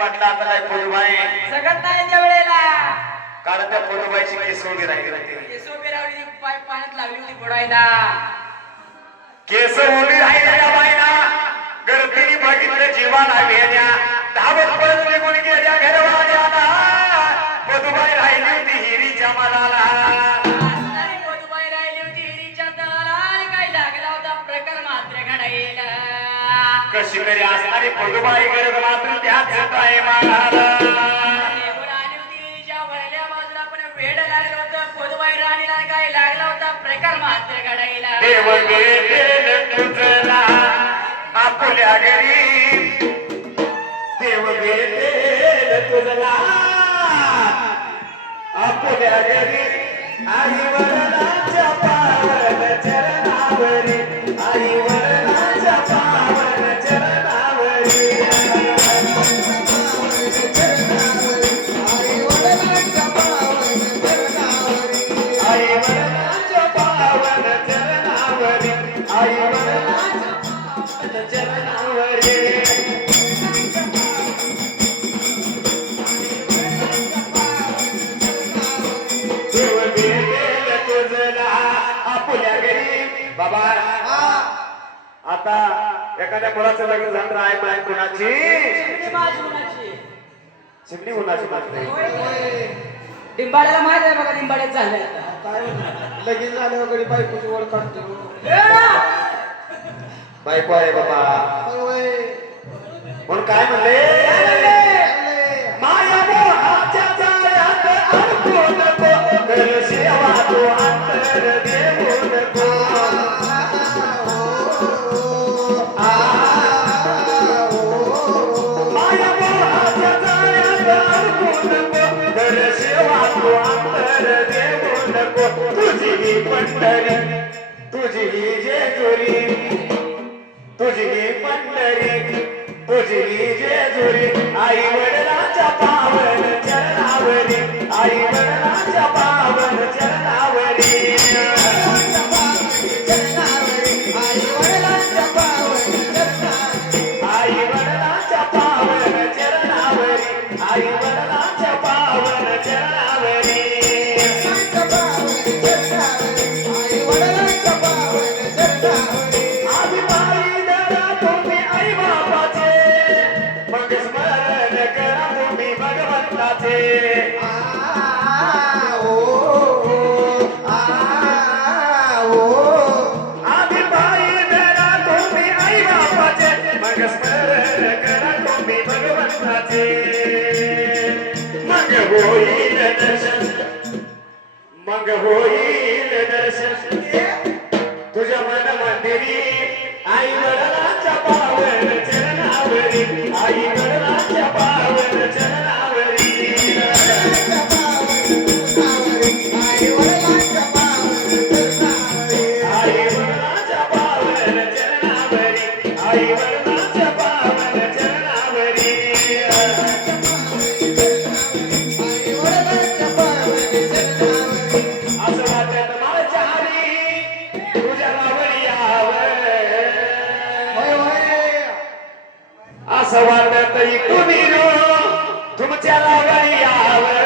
वाटलं आता काय पोटबाई सगळं नाही त्या वेळेला कारण त्या पोटबाईची केस उभी राहिली होती. केस उभी राहिली पाय पाण्यात लागली होती बुडायला. केस उभी राहिली त्या बाईना गर्दीने बघितलं जीवाला भेट्या धावत पळत निघून गेल्या घरवाल्याला. पोटबाई राहिली होती हिरीच्या मनाला. पोटबाई राहिली होती हिरीच्या तळाला. काय लागला होता प्रकार मात्र घडायला. कशी तरी असणारी पोटबाई गरज मात्र त्याच टायमाला वेड लागलं होतं. पोटबाई राणीला काय लागला होता प्रकार मात्र घडायला. देव भेटेल तुझला आपल्या घरी. देव भेटेल तुझला आपल्या घरी. आई वडिलांच्या पावन चरणावरी. आई वडिलांच्या पावन चरणावरी. बाबा आता एखाद्या मुलाचं लग्न झालं आहे बाय कुणाची चिमणी कुणाची मागते. डिंबाड्याला माहित आहे बघा डिंबाड्यात झालंय काय लगीन झाल्यावर कधी बायकोची ओळख काढतो. बायको आहे बाबा म्हणून काय म्हणले. माया मोहाच्या जाळ्यात अडकू नको. कर सेवा तू अंतर देऊ नको. माया मोहाच्या जाळ्यात अडकू नको. कर सेवा तू अंतर देऊ नको. तुझी ही पंढरी तुझी ही जेजुरी. तुझी ही पंढरी तुझी ही जेजुरी. आई वडिलांच्या पावन चरणावरी. आई वडिलांच्या पावन चरणावरी. आई वडिलांच्या पावन चरणावरी. आई वडिलांच्या पावन चरणावरी. आई वडिलांच्या पावन चरणावरी. आई वडिलांच्या पावन चरणावरी. आधी पायी धरा तुम्ही आई बापाचे. मग स्मरण करा तुम्ही भगवंताचे. आधी पायी धरा तुम्ही आई बापाचे. मग स्मरण करा तुम्ही भगवंताचे. मग होईल दर्शन. मग होईल दर्शन तुझ्या मन मंदिरी. आई वडिलांच्या पावन चरणावरी. आई वडिलांच्या पावन चरणावरी. आई वडिलांच्या पावन चरणावरी. आई वडिलांच्या पावन चरणावरी. आई वडिलांच्या पावन चरणावरी. आई वडिलांच्या पावन चरणावरी. असं वाटत माझ्या हरी तुझ्या लावण्यावर. होय होय. असं वाटत तुम्ही तुमच्या लावण्यावर.